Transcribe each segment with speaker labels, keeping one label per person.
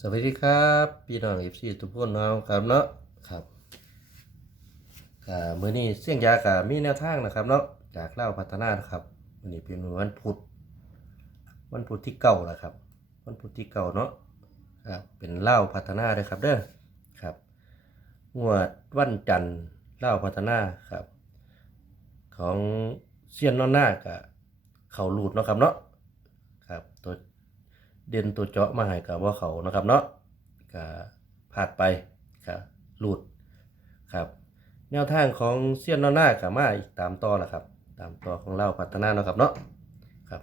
Speaker 1: สวัสดีครับพี่น้องเอฟซีทุกคนเนาะครับเนาะครับอ่ามื้อนี้เสี่ยงยากะมีแนวทางนะครับเนาะจากเล่าพัฒนานะครับวันนี้เป็นวันพุธวันพุธที่เก่าแล้วครับ วันพุธที่เก่าเนาะครับเป็นเล่าพัฒนาเลยครับเด้อครับงวดวันจันทร์เล่าพัฒนาครับ ของเซียนนอนหน้ากะเขาหลุดเนาะครับเนาะครับตัว เด่นตัวเจาะมาให้กับว่าเขานะครับเนาะก็พลาดไปครับหลุดครับ แนวทางของเซียนนอหน้ากับมาอีกตามต่อแหละครับ ตามต่อของเราพัฒนาเนาะครับเนาะครับ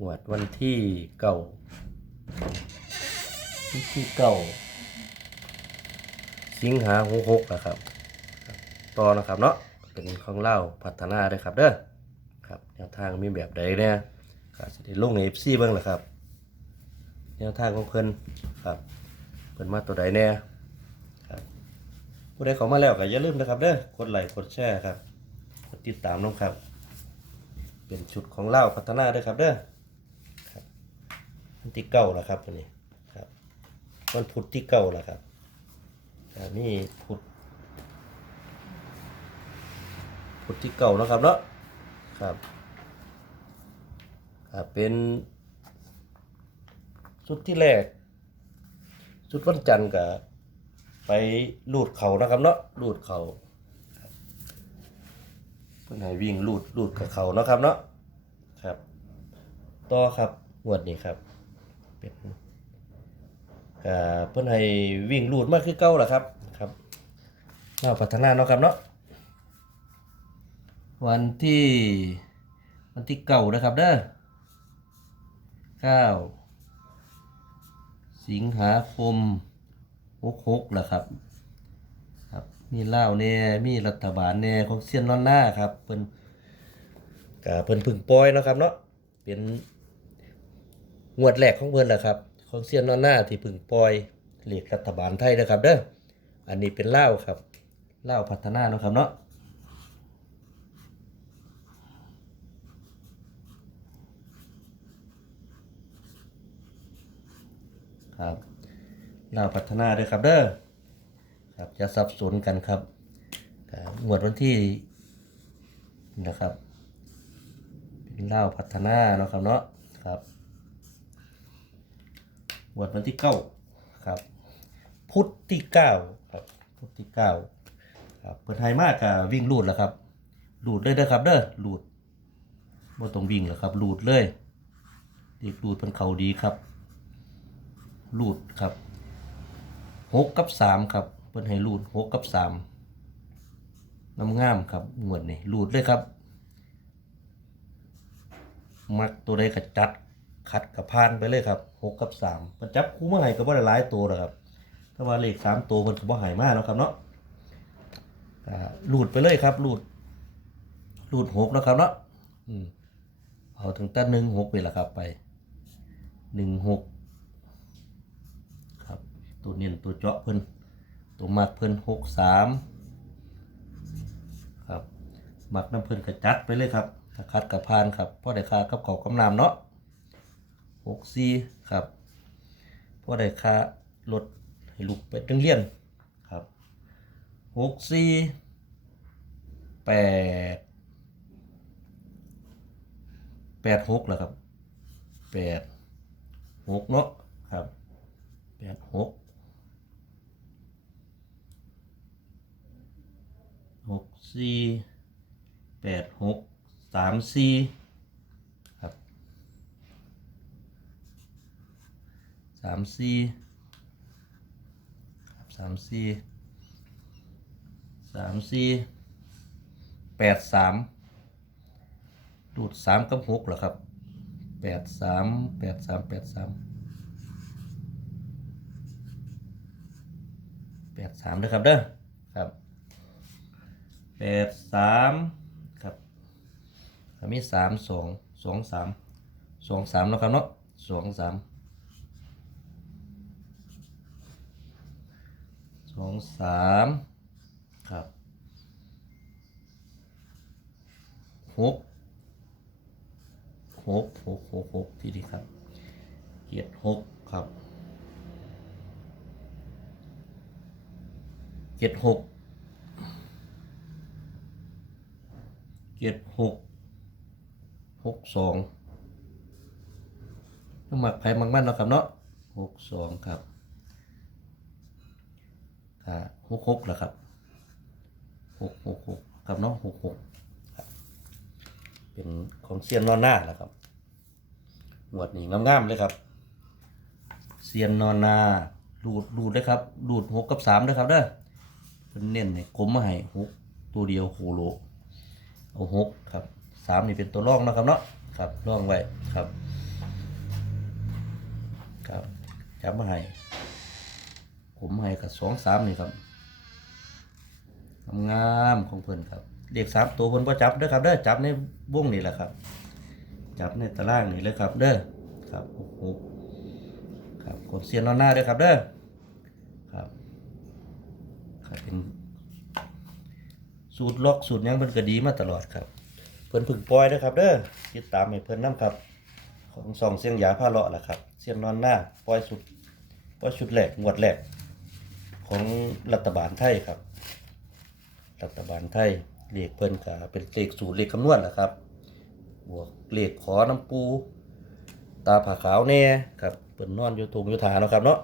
Speaker 1: งวดวันที่เก้าวันที่เก้าสิงหาหกหกนะครับต่อนะครับเนาะเป็นของเราพัฒนาด้วยครับเด้อครับแนวทางมีแบบใดเนี่ยก็จะได้ลงในเอฟซีบ้างแหละครับ แนวทางของเพิ่นครับเพิ่นมาตัวใดแน่ครับผู้ใดเข้ามาแล้วก็อย่าลืมนะครับเด้อกดไลค์กดแชร์ครับกดติดตามน้องครับ เป็นชุดของเล่าพัฒนาด้อครับเด้อครับวันที่เก้าแล้วครับวันนี้ครับวันพุธที่เก้าแล้วครับนนี้พุธพุธที่เก้าแล้วครับเนาะครับครับเป็น ชุดที่แรกชุดวันจันทร์กับไปลูดเขานะครับเนาะลูดเขาเพื่อนให้วิ่งลูดลูดกับเขาเนาะครับเนาะครับต่อครับงวดนี้ครับเป็นอ่าเพื่อนให้วิ่งลูดมากคือเก้าแหละครับครับเราพัฒนาเนาะครับเนาะวันที่วันที่เก้านะครับเด้อเก้า สิงหาคมหกหกนะครับ ครับ มีเล่าแน่ มีรัฐบาลแน่ของเซียนนอนหน้าครับเพิ่นกะเพิ่นพึ่งปล่อยเนาะครับเนาะเป็นงวดแรกของเพิ่นแหละครับของเซียนนอนหน้าที่พึ่งปล่อยเรียกรัฐบาลไทยนะครับเด้ออันนี้เป็นเล่าครับเล่าพัฒนาเนาะครับเนาะ ครับเราพัฒนาด้วยครับเด้อครับจะสับสนกันครับครับงวดวันที่นะครับเป็นล่าพัฒนาเนาะครับเนาะครับงวดวันที่เก้าครับ พุทธที่เก้าครับพุทธที่เก้าครับเปิดไทยมากกับวิ่งลูดแล้วครับลูดเลยเด้อครับเด้อลูดบ่ต้องวิ่งแล้วครับลูดเลยดีลูดเป็นเขาดีครับ รูดครับหกกับสามครับเพิ่นให้รูดหกกับสามน้ำงามครับงวดนี่รูดเลยครับ มักตัวใดก็จัดคัดกับพานไปเลยครับหกกับสามมันจับคู่มาให้ก็บ่ได้หลายตัวหรอกครับถ้าว่าเลขสามตัวมันก็บ่หายมากแล้วครับเนาะอ่ารูดไปเลยครับรูดรูดหกนะครับเนาะเอาถึงแต่หนึ่งหกไปละครับไปหนึ่งหก ตัวเนียนตัวเจาะเพิ่นตัวมักเพิ่นหกสามครับมักน้ำเพิ่นกระจัดไปเลยครับถ้าคัดกับพานครับพ่อได้คากับเขากำนำเนาะหกสี่ครับพ่อได้คารถให้ลูกไปโรงเรียนครับหกสี่แปดแปดหกแล้วครับแปดหกเนาะครับ แปดหกหกสี่แปดหกสามสี่ครับสามสี่ครับสามสี่สามสี่แปดสามดูดสามกับหกเหรอครับแปดสามแปดสามแปดสามแปดสามด้วยครับเด้อครับแปดสาม ก็มีสามสองสองสามสองสามเนาะครับเนาะสองสามสองสามครับหกหกหกหกหกทีนี้ครับเกียรติหกครับเจ็ดหกเจ็ดหก หกสองต้องหมักไผ่มักมันเนาะครับเนาะหกสองครับอ่าหกหกแล้วครับหกหกหกครับเนาะหกหกเป็นของเซียนนอนหน้าแล้วครับหวดนี้งามๆเลยครับเซียนนอนนาดูดดูดเลยครับ ดูดหกกับสามด้วยครับเด้อเป็นเน้นให้กลมมาให้หกตัวเดียวโคโลเอาหกครับ สามนี่เป็นตัวร่องนะครับเนาะครับร่องไว้ครับครับจับมาให้ผมให้กับสองสามนี่ครับงามของเพิ่อนครับเด็กสามตัวเพิ่นบ่จับเด้อครับเด้อจับในวงนี่แหละครับ จับในตารางนี่เลยครับเด้อครับหกหกครับกดเสียนนอนหน้าด้วยครับเด้อครับครับเป็นสูตรล็อกสูตรยังเพิ่นก็ดีมาตลอดครับ พิ่นพึ่งปล่อยนะครับ เด้อติดตามให้เพิ่นนํครับ ของสองเสียงยาผ้าเลาะล่ะครับ เสียนนอนหน้าปล่อยสุดปล่อยชุดแรกงวดแรกของรัฐบาลไทยครับ รัฐบาลไทยเลขเพิ่นก็เป็นเลขสูตรเลขคำนวณล่ะครับ บวกเลขขอน้ำปู ตาผาขาวแน่ครับเปิ่นนอนอยู่ทงอยู่ฐานเนาะครับเนาะ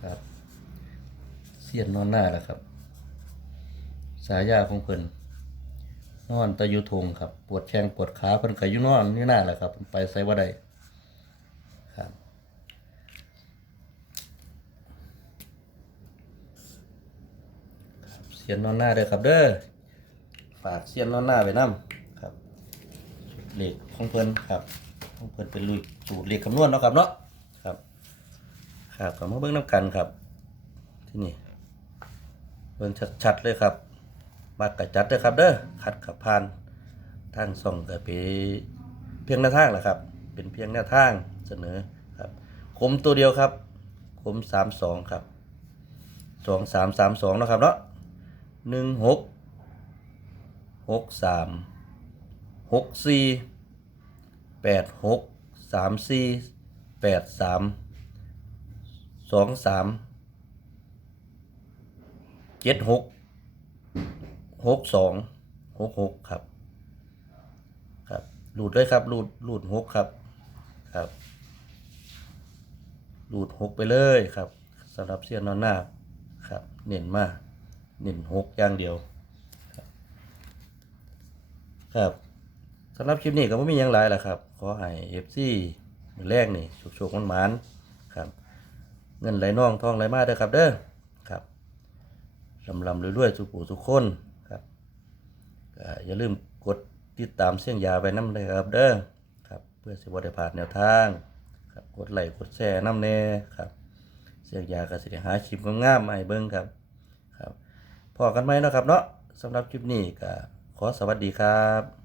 Speaker 1: ครับ เสียนนอนหน้าแล้วครับ สายาของเพิ่นนอนตะยูทงครับ ปวดแข้งปวดขาเพิ่นก็อยู่นอนนี่หน้าแหละครับ ไปไสว่าได้ครับเสียนนอนหน้าเด้อครับ เด้อฝากเสียนนอนหน้าไว้นํครับเลขของเพิ่นครับของเพิ่นเป็นลุยสูตรเลขคำนวณเนาะครับเนาะครับครับก็มาเบิ่งนํกันครับที่นี่ เบิ่งชัดๆเลยครับมากกะจัดเด้อครับเด้อคัดกับพานทางส่องก็ไปเพียงแนวทางแหละครับ เป็นเพียงแนวทางเสนอครับคมตัวเดียวครับคมสามสองครับสองสามสามสองนะครับเนาะหนึ่งหกหกสามหกสี่แปดหกสามสี่แปดสามสองสาม เจ็ดหกหกสองหกหกครับ ครับหลุดเลยครับหลุดหลุดหกครับครับหลุดหกไปเลยครับสำหรับเสี้ยนนอนหน้าครับ เน้นมากเน้นหกอย่างเดียว ครับสำหรับคลิปนี้ก็ไม่มีอย่างไรล่ะครับ ขอให้เอฟซีมือแรกนี่สุกๆมันมันครับ เงินไหลน่องทองไหลมาเด้อครับเด้อ ลำลำรวยๆสุปู่สุกคนครับอย่าลืมกดติดตามเสียงยาไปน้ำเลยครับเด้อครับ เพื่อสิบได้ผ่านแนวทางครับกดไลค์กดแชร์น้ำแน่ครับ เสียงยากระสิหาชิมงามๆมาให้เบิ้งครับครับพอกันไหมนะครับเนาะสำหรับคลิปนี้ก็ขอสวัสดีครับ